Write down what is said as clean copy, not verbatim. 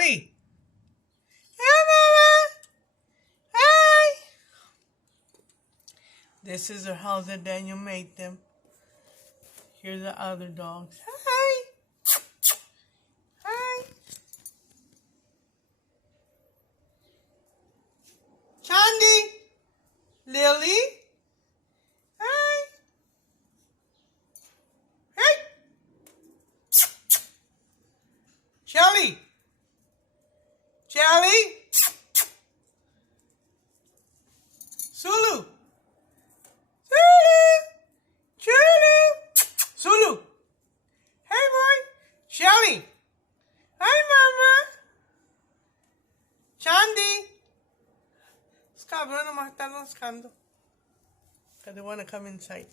Shelly. Hi, Mama. Hi. This is the house that Daniel made them. Here's the other dogs. Hi. Hi. Chandi. Lily. Hi. Hey. Shelly. Shelly. Sulu. Sulu. Sulu. Sulu. Hey, boy. Shelly. Hi, Mama. Chandi. Os cabrones mais estão lascando. Because they want to come inside.